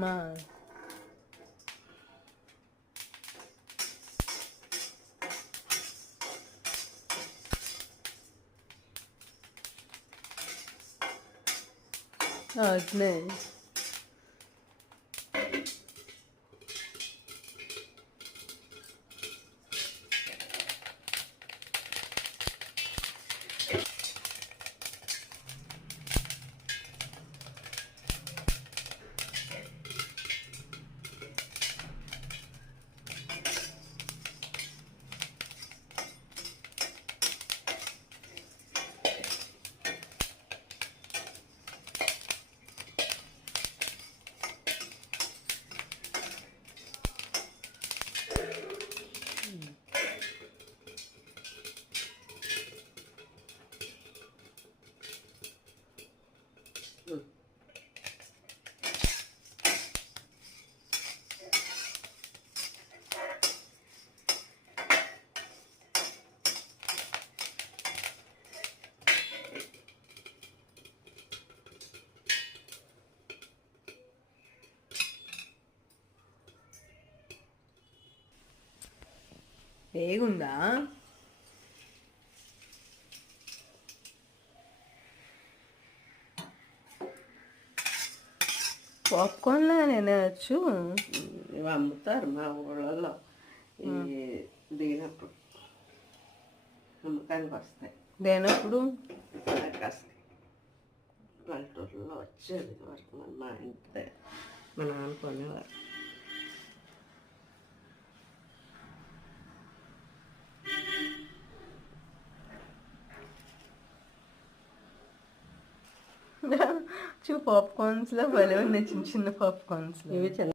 మా అట్లే వేగుందా? పాప్కార్న్లో తినవచ్చు. ఇవి అమ్ముతారు మా ఊళ్ళలో. ఈ దిగినప్పుడు అమ్మకానికి వస్తాయి. దేనప్పుడు వస్తాయి. పల్లెటూరులో వచ్చేది వరకు మా ఇంటి మా నాన్న కొనేవారు. పాప్కార్న్స్లో భలే ఉన్నాయి, చిన్న చిన్న పాప్కార్న్స్లో. ఇవి చిన్న